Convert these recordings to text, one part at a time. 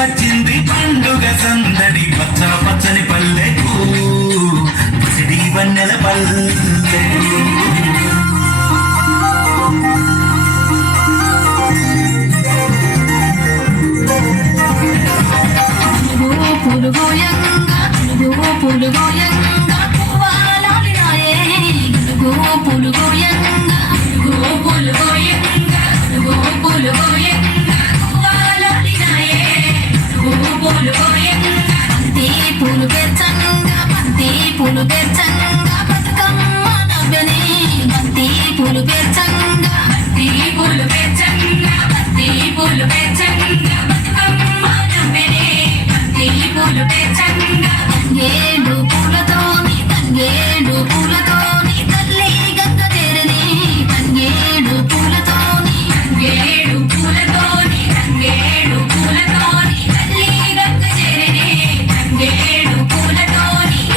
వచ్చింది పండుగ సందడి పచ్చ పచ్చని పల్లెకు పసిడి వన్నెల పల్లెకు పూలు పేర్చంగా బతుకమ్మ నవ్వెనే బంతి పూలు పేర్చంగా పూలు పేర్చంగా పూలు పేర్చంగా బతుకమ్మ నవ్వెనే బంతి పూలు పేర్చంగా తంగేడు పూలతోని తల్లి గంగ చేరని తంగేడు పూలతోని తల్లి గంగ చేరని తంగేడు పూలతోని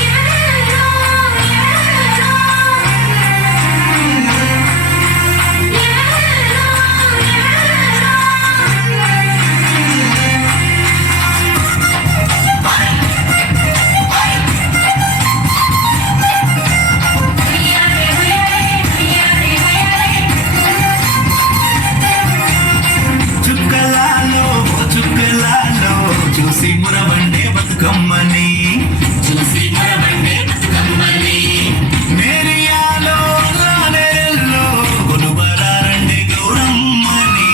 చూసి మురబండే బతుకమ్మని మేరియాలో నేరెల్లో కొలుబరారండే గౌరమ్మని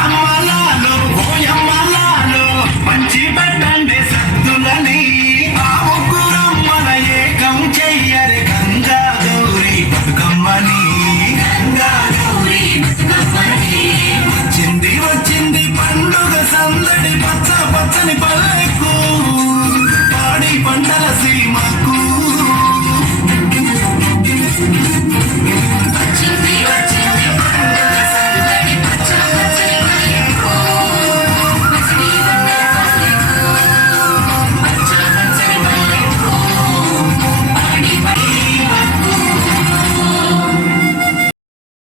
అమ్మలాలో గోయమ్మలాలో పంచి పెట్టండే సద్దులని ఆ ముగ్గురమ్మల ఏకం చెయ్యరే గంగా గౌరీ బతుకమ్మని వచ్చింది పండుగ సందడి పచ్చ పచ్చని పల్ల